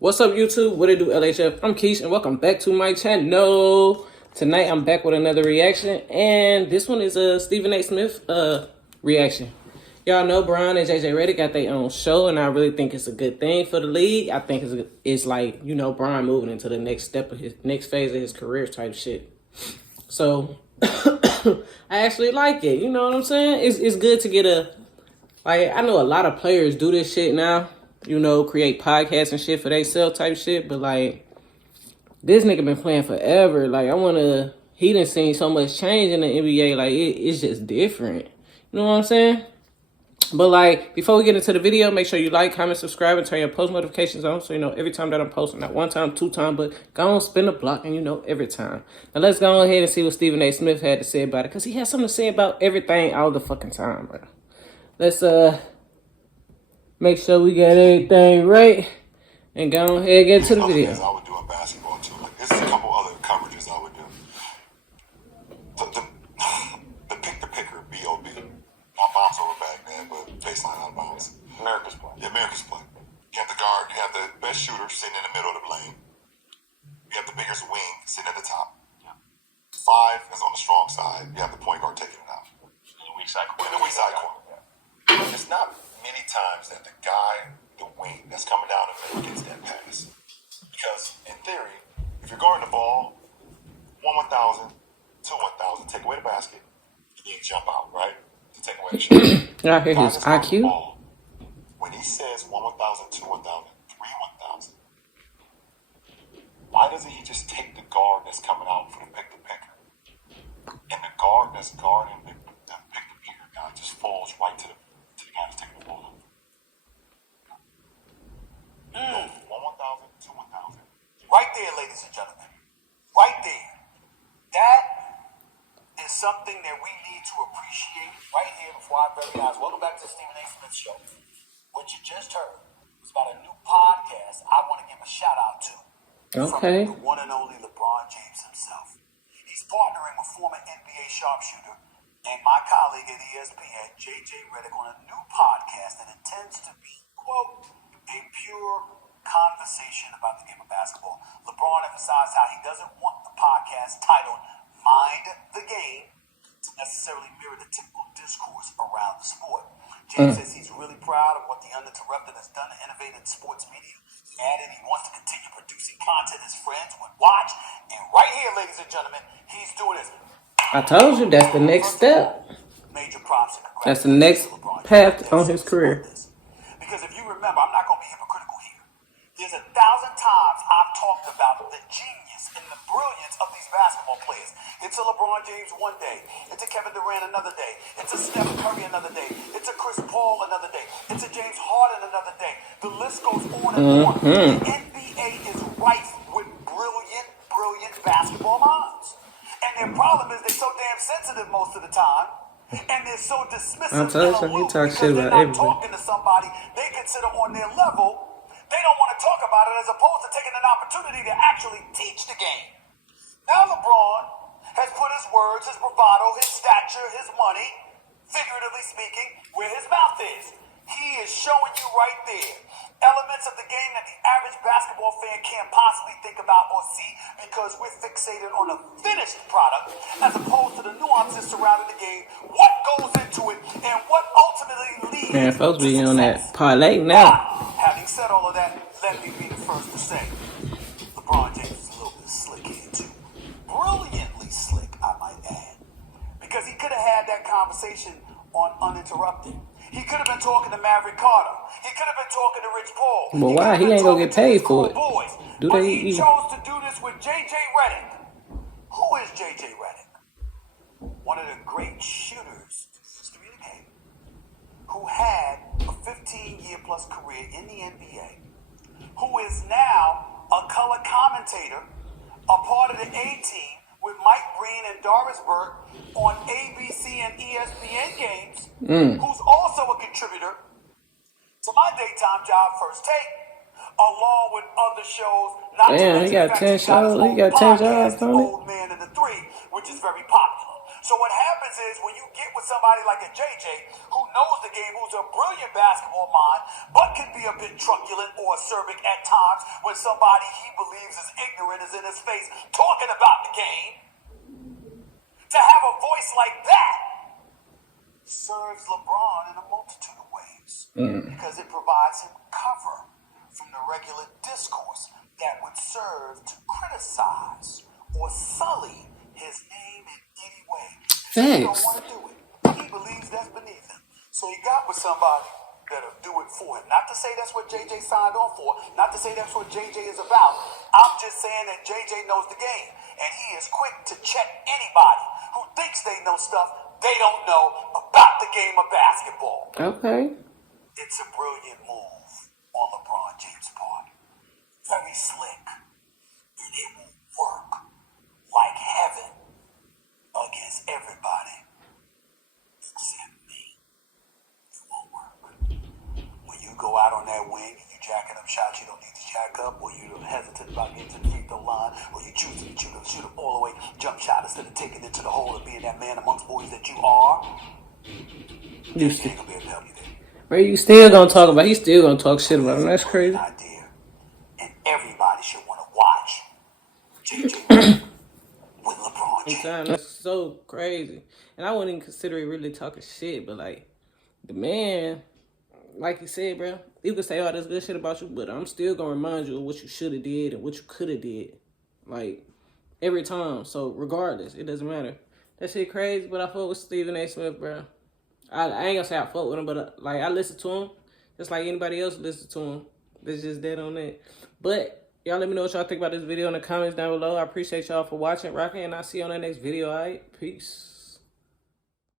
What's up, YouTube? What it do, LHF? I'm Keish, and welcome back to my channel. Tonight, I'm back with another reaction, and this one is a Stephen A. Smith reaction. Y'all know Bron and JJ Redick got their own show, and I really think it's a good thing for the league. I think it's like, you know, Bron moving into the next step of his next phase of his career type shit. So I actually like it. You know what I'm saying? It's good to get I know a lot of players do this shit now. You know, create podcasts and shit for themselves type shit. But, like, this nigga been playing forever. Like, he done seen so much change in the NBA. Like, it's just different. You know what I'm saying? But, like, before we get into the video, make sure you like, comment, subscribe, and turn your post notifications on. So, you know, every time that I'm posting, not one time, two times, but go on, spin the block, and you know, every time. Now, let's go ahead and see what Stephen A. Smith had to say about it. Because he has something to say about everything all the fucking time, bro. Let's, make sure we get everything right and go ahead and get to the video. I would do in basketball too. Like, there's a couple other coverages I would do. The pick the picker, B.O.B. Not bounce over back then, but baseline out of bounds. America's play. Yeah, America's play. You have the guard, you have the best shooter sitting in the middle of the lane. You have the biggest wing sitting at the top. Yeah. 5 is on the strong side. You have the point guard taking it out. In the weak side corner. In the weak side corner. Yeah. It's not many times that the guy, the wing, that's coming down the middle gets that pass. Because, in theory, if you're guarding the ball, 1,000, 2,000, take away the basket, you can jump out, right? To take away the shot. Y'all hear his IQ? Ball, when he says 1,000, 2,000, 3,000, why doesn't he just take the guard that's coming out for the pick-the-picker? And the guard that's guarding the pick-the-picker guy just falls right to the guy that's taking the ball. 1,000, 2,000. Right there, ladies and gentlemen. Right there. That is something that we need to appreciate right here before our very eyes. Welcome back to the Stephen A. Smith Show. What you just heard was about a new podcast I want to give a shout out to. Okay. From the one and only Lebron James himself. He's partnering with former NBA sharpshooter and my colleague at ESPN, JJ Redick, on a new podcast that intends to be, quote, a pure conversation about the game of basketball. LeBron emphasized how he doesn't want the podcast titled Mind the Game to necessarily mirror the typical discourse around the sport. James says he's really proud of what the Uninterrupted has done to innovate in sports media. He added he wants to continue producing content his friends would watch. And right here, ladies and gentlemen, he's doing this. I told you that's the next step. Major props and That's the next path on his career. Because if you remember, I'm not going to be hypocritical here. There's 1,000 times I've talked about the genius and the brilliance of these basketball players. It's a LeBron James one day. It's a Kevin Durant another day. It's a Steph Curry another day. It's a Chris Paul another day. It's a James Harden another day. The list goes on and on. The NBA is rife with brilliant basketball minds. And their problem is they're so damn sensitive most of the time. And they're so dismissive. I told you, he talk shit about everything. Talking to somebody they consider on their level. They don't want to talk about it as opposed to taking an opportunity to actually teach the game. Now LeBron has put his words, his bravado, his stature, his money, figuratively speaking, where his mouth is. He is showing you right there elements of the game that the average basketball fan can't possibly think about or see because we're fixated on a finished product as opposed to the nuances surrounding the game, what goes into it, and what ultimately leads Man, folks to be on success. that parlay now. Having said all of that, let me be the first to say LeBron James is a little bit slick here too. Brilliantly slick, I might add. Because he could have had that conversation on Uninterrupted. He could have been talking to Maverick Carter. He could have been talking to Rich Paul. But why? He ain't gonna get paid for it. Boys. Do But they he even? chose to do this with JJ Redick. Who is JJ Redick? One of the great shooters in the history of the game, who had a 15-year plus career in the NBA, who is now a color commentator, a part of the A-Team with Mike Breen and Doris Burke on ABC and ESPN games, who's also a contributor to my daytime job, First Take, along with other shows. Not Damn, he got 10 shows. He got 10 jobs on it. Old Man and the Three, which is very popular. So what happens is when you get with somebody like a JJ who knows the game, who's a brilliant basketball mind, but can be a bit truculent or acerbic at times when somebody he believes is ignorant is in his face talking about the game, to have a voice like that serves LeBron in a multitude of ways because it provides him cover from the regular discourse that would serve to criticize or sully his name in any way. He don't want to do it. He believes that's beneath him. So he got with somebody that'll do it for him. Not to say that's what JJ signed on for. Not to say that's what JJ is about. I'm just saying that JJ knows the game. And he is quick to check anybody who thinks they know stuff they don't know about the game of basketball. Okay. It's a brilliant move on LeBron James' part. Very slick. And it will work like heaven against everybody except me. It won't work. When you go out on that wing and you jacking up shots you don't need to jack up, or you're hesitant about getting to the free throw line, or you choose to shoot them all the way jump shot instead of taking it to the hole and being that man amongst boys that you are, you ain't gonna be able to help you there. Bro, you still gonna talk about, he's still gonna talk shit about him. That's crazy. Idea. And everybody should want to watch JJ with LeBron James. That's so crazy. And I wouldn't even consider it really talking shit, but like, the man, like he said, bro, you can say all this good shit about you, but I'm still gonna remind you of what you should have did and what you could have did. Like, every time. So regardless, it doesn't matter. That shit crazy, but I fuck with Stephen A. Smith, bro. I ain't gonna say I fuck with him, but like, I listen to him just like anybody else listen to him. It's just dead on that. But y'all let me know what y'all think about this video in the comments down below. I appreciate y'all for watching, rocking, and I'll see you on the next video, alright? Peace.